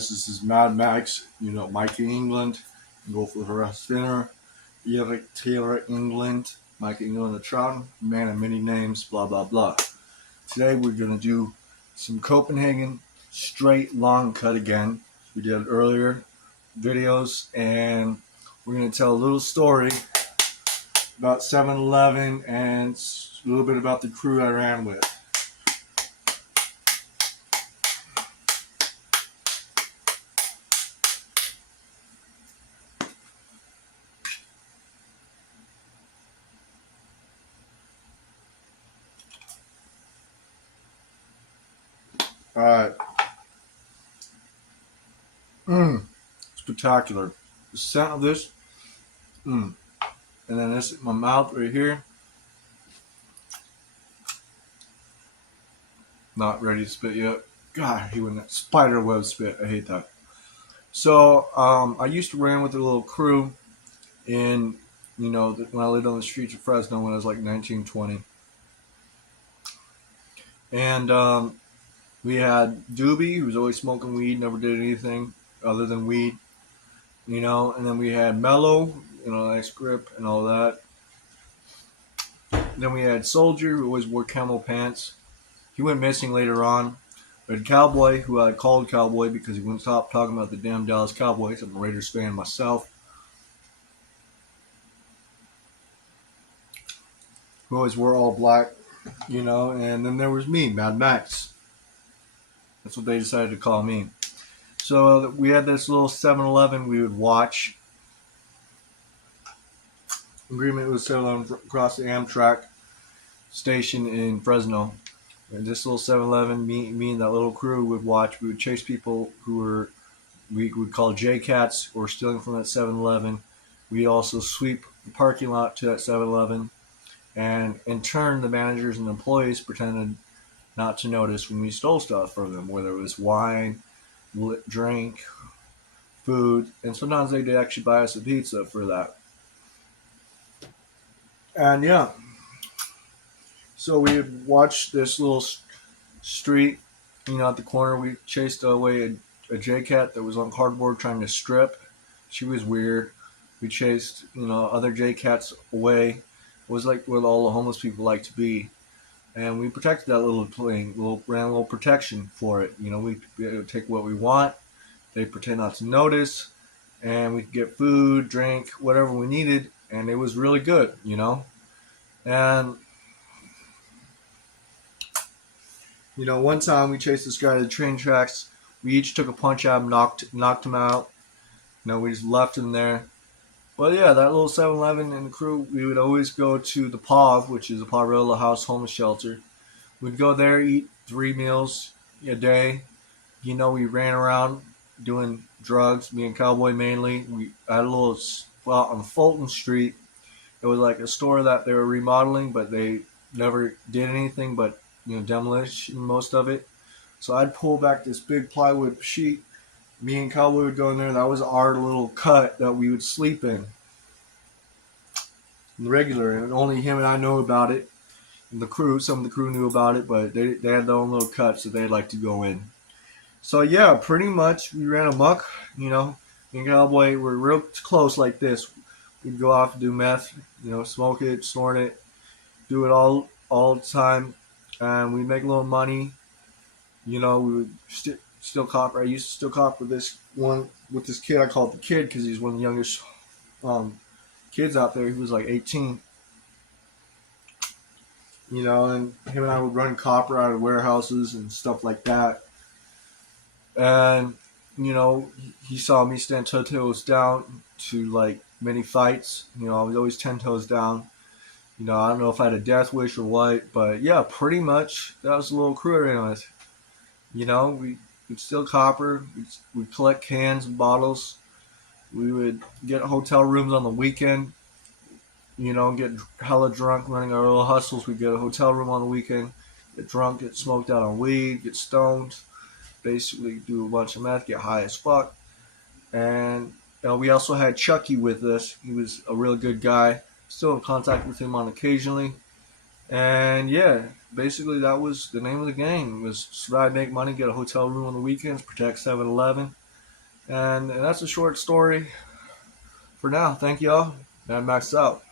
This is Mad Max, Mike England, go for her spinner, Eric Taylor England, Mike England the Trout, man of many names, blah blah blah. Today we're gonna do some Copenhagen straight long cut again. We did earlier videos, and we're gonna tell a little story about 7-Eleven and a little bit about the crew I ran with. Alright. Spectacular. The scent of this. And then this in my mouth right here. Not ready to spit yet. God, he went that spider web spit. I hate that. So I used to run with a little crew in, when I lived on the streets of Fresno when I was like 19, 20. And we had Doobie, who was always smoking weed, never did anything other than weed, and then we had Mellow, nice grip and all that. Then we had Soldier, who always wore camel pants. He went missing later on. We had Cowboy, who I called Cowboy because he wouldn't stop talking about the damn Dallas Cowboys. I'm a Raiders fan myself. Who always wore all black, and then there was me, Mad Max. That's what they decided to call me. So we had this little 7-Eleven we would watch. Agreement was settled across the Amtrak station in Fresno. And this little 7-Eleven, me and that little crew would watch. We would chase people who we would call J-Cats or stealing from that 7-Eleven. We'd also sweep the parking lot to that 7-Eleven. And in turn, the managers and employees pretended not to notice when we stole stuff from them, whether it was wine, drink, food, and sometimes they did actually buy us a pizza for that. And yeah, so we would watch this little street, at the corner. We chased away a J-Cat that was on cardboard trying to strip. She was weird. We chased, other J-Cats away. It was like what all the homeless people like to be. And we protected that little thing, ran a little protection for it. We take what we want. They pretend not to notice. And we could get food, drink, whatever we needed. And it was really good, And, one time we chased this guy to the train tracks. We each took a punch at him, knocked him out. We just left him there. But yeah, that little 7-Eleven and the crew, we would always go to the POV, which is a Poverello House homeless shelter. We'd go there, eat 3 meals a day. We ran around doing drugs, me and Cowboy mainly. We had a little spot on Fulton Street. It was like a store that they were remodeling, but they never did anything but, demolish most of it. So I'd pull back this big plywood sheet. Me and Cowboy would go in there. That was our little cut that we would sleep in. Regular, and only him and I know about it. And some of the crew knew about it, but they had their own little cuts that they'd like to go in. So yeah, pretty much we ran amok. Me and Cowboy were real close like this. We'd go off and do meth, smoke it, snort it, do it all the time, and we'd make a little money. We would still cop. I used to still cop with this kid. I call it the kid because he's one of the youngest kids out there. He was like 18. And him and I would run copper out of warehouses and stuff like that. And he saw me stand 10 toes down to like many fights. I was always 10 toes down. I don't know if I had a death wish or what, but yeah, pretty much that was a little crew I ran with. We'd steal copper. We'd collect cans and bottles. We would get hotel rooms on the weekend. Get hella drunk running our little hustles. We'd get a hotel room on the weekend. Get drunk, get smoked out on weed, get stoned. Basically do a bunch of meth, get high as fuck. And we also had Chucky with us. He was a real good guy. Still in contact with him on occasionally. And yeah, basically that was the name of the game. It was survive, make money, get a hotel room on the weekends, protect 7-Eleven. And that's a short story for now. Thank y'all. And Max out.